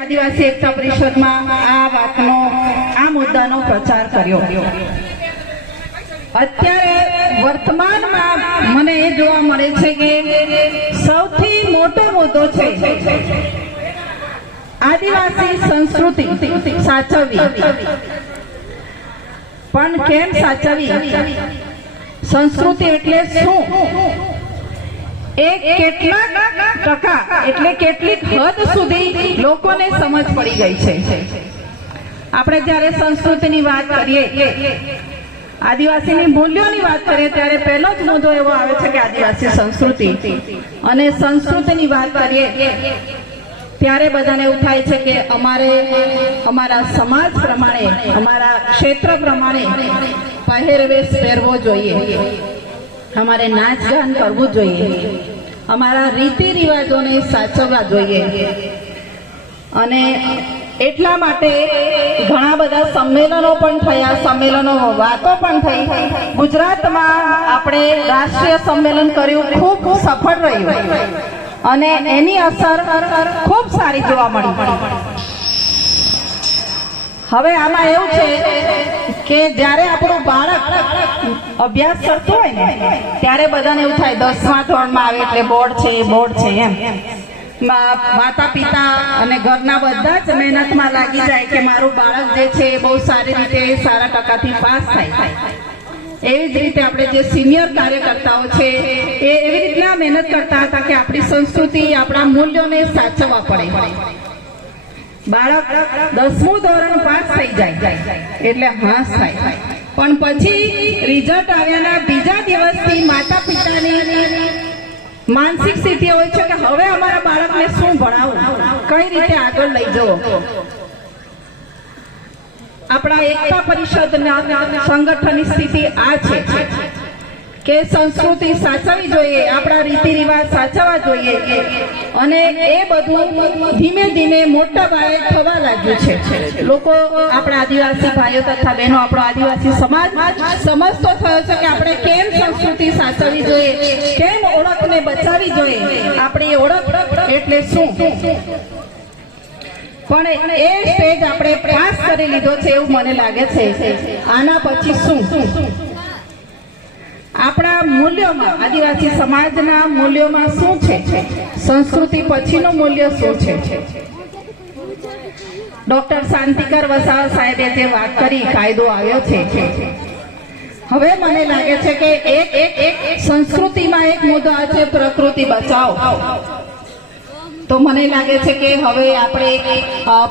આદિવાસી એકતા પરિષદમાં આ વાતનો આ મુદ્દાનો પ્રચાર કર્યો। અત્યારે વર્તમાનમાં મને એ જોવા મળે છે કે સૌથી મોટો મુદ્દો છે આદિવાસી સંસ્કૃતિ સાચવવી। પણ કેમ સાચવવી? સંસ્કૃતિ એટલે શું? એ કેટલા ટકા એટલે કેટલીક હદ સુધી લોકોને સમજ પડી ગઈ છે। આપણે જ્યારે સંસ્કૃતિની વાત કરીએ, આદિવાસીની મૂલ્યોની વાત કરીએ ત્યારે પહેલો જ મુદ્દો એવો આવે છે કે આદિવાસી સંસ્કૃતિ। અને સંસ્કૃતિની વાત કરીએ ત્યારે બધાને એવું થાય છે કે અમારે અમારા સમાજ પ્રમાણે, અમારા ક્ષેત્ર પ્રમાણે પહેરવેશ પહેરવો જોઈએ, અમારે નાચ ગાન કરવું જોઈએ, અમારા રીતિ રિવાજોને સાચવવા જોઈએ। અને એટલા માટે ઘણા બધા સંમેલનો પણ થયા, સંમેલનો વાતો પણ થઈ। ગુજરાતમાં આપણે રાષ્ટ્રીય સંમેલન કર્યું, ખૂબ સફળ રહ્યું અને એની અસર ખૂબ સારી જોવા મળી। હવે આમાં એવું છે કે જ્યારે આપણું બાળક અભ્યાસ કરતું હોય ને ત્યારે બધાને એવું થાય 10મા ધોરણમાં આવે એટલે બોર્ડ છે એમ। માતા પિતા અને ઘરના બધા જ મહેનતમાં લાગી જાય કે મારું બાળક જે છે બહુ સારી રીતે સારા ટકાથી પાસ થાય। એવી જ રીતે આપણે જે સિનિયર કાર્યકર્તાઓ છે એ એવી રીતના મહેનત કરતા હતા કે આપણી સંસ્કૃતિ, આપણા મૂલ્યોને સાચવવા પડે। બાળક 10મું ધોરણ પાસ થઈ જાય એટલે હાસ થાય, પણ પછી રિઝલ્ટ આવ્યાના બીજા દિવસથી માતા પિતાની માનસિક સ્થિતિ હોય છે કે હવે અમારા બાળકને શું ભણાવવું, કઈ રીતે આગળ લઈ જવો। આપણા એકતા પરિષદના સંગઠનની સ્થિતિ આ છે કે સંસ્કૃતિ સાચવવી જોઈએ, આપણા રીતિ રિવાજ સાચવવા જોઈએ। અને એ બધું ધીમે ધીમે મોટા પાયે થવા લાગ્યું છે। લોકો, આપણા આદિવાસી ભાઈઓ તથા બહેનો, આપણો આદિવાસી સમાજ સમજતો થયો છે કે આપણે કેમ સંસ્કૃતિ સાચવવી જોઈએ, કેમ ઓળખને બચાવવી જોઈએ, આપણી ઓળખ એટલે શું। પણ એ સ્ટેજ આપણે પાસ કરી લીધો છે એવું મને લાગે છે। આના પછી શું? આપણા મૂલ્યોમાં, આદિવાસી સમાજના મૂલ્યોમાં શું છે? સંસ્કૃતિ પછીનું મૂલ્ય શું છે? ડોક્ટર શાંતિકર વસાવા સાહેબે જે વાત કરી, કાયદો આવ્યો છે, હવે મને લાગે છે કે એક સંસ્કૃતિમાં એક મુદ્દો આ છે પ્રકૃતિ બચાવ। તો મને લાગે છે કે હવે આપણે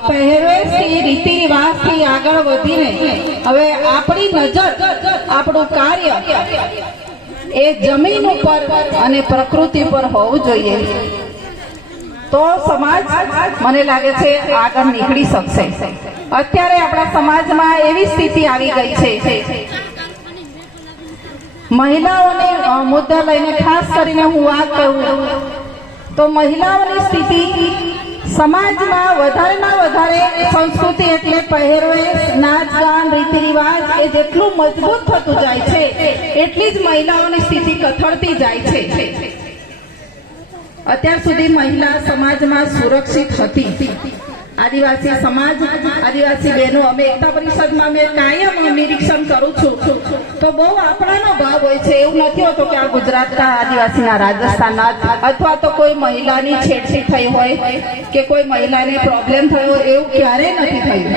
પહેરવેશથી, રીતિ રિવાજથી આગળ વધીને હવે આપણી નજર, આપણું કાર્ય એ જમીન ઉપર અને પ્રકૃતિ પર હોવું જોઈએ। તો સમાજ, મને લાગે છે, આગળ નીકળી શકશે। અત્યારે આપણા સમાજમાં એવી સ્થિતિ આવી ગઈ છે, મહિલાઓને મુદ્દા લઈને ખાસ કરીને હું વાત કરું તો મહિલાઓની સ્થિતિ સમાજમાં વધારેમાં વધારે સંસ્કૃતિ એટલે પહેરવેશ, નાચ ગાન, રીતિ રિવાજ એ જેટલું મજબૂત થતું જાય છે એટલી જ મહિલાઓની સ્થિતિ કથળતી જાય છે। અત્યાર સુધી મહિલા સમાજમાં સુરક્ષિત હતી। આદિવાસી સમાજ, આદિવાસી બહેનો, અમે એકતા પરિષદમાં મેં કાયમ નિરીક્ષણ કરું છું તો બહુ આપણાનો ભાવ હોય છે। એવું નથી હોતું કે આ ગુજરાતના આદિવાસીના, રાજસ્થાનના અથવા તો કોઈ મહિલાની છેડતી થઈ હોય કે કોઈ મહિલાને પ્રોબ્લેમ થયો, એવું ક્યારેય નથી થયું।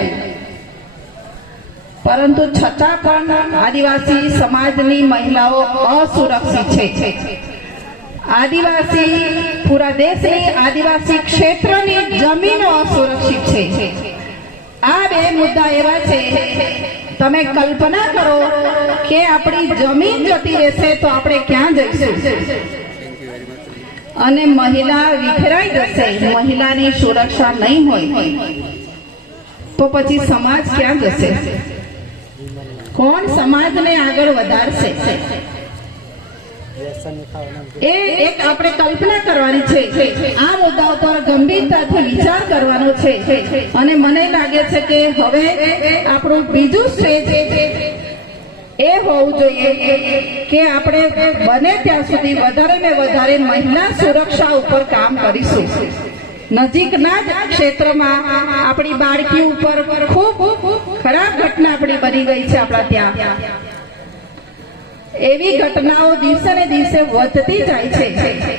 પરંતુ છતાં પણ આદિવાસી સમાજની મહિલાઓ અસુરક્ષિત છે। આદિવાસી, પૂરા દેશની આદિવાસી ક્ષેત્રની જમીનો અસુરક્ષિત છે। આ બે મુદ્દા એવા છે, તમે કલ્પના કરો કે આપણી જમીન જતી રહેશે તો આપણે ક્યાં જઈશું? અને મહિલા વિખેરાઈ જશે, મહિલાની સુરક્ષા નહીં હોય તો પછી સમાજ ક્યાં જશે? કોણ સમાજને આગળ વધારશે? એ એક આપણે કલ્પના કરવાની છે। આ મુદ્દાઓ પર ગંભીરતાથી વિચાર કરવાનો છે। અને મને લાગે છે કે હવે આપણું બીજું સ્ટેજ એ હોવું જોઈએ કે આપણે બને ત્યાં સુધી વધારે ને વધારે મહિલા સુરક્ષા ઉપર કામ કરીશું। નજીકના જ ક્ષેત્રમાં આપણી બાળકી ઉપર ખૂબ ખરાબ ઘટના આપણી બની ગઈ છે આપણા ત્યાં. એવી ઘટનાઓ દિવસે ને દિવસે વધતી જાય છે.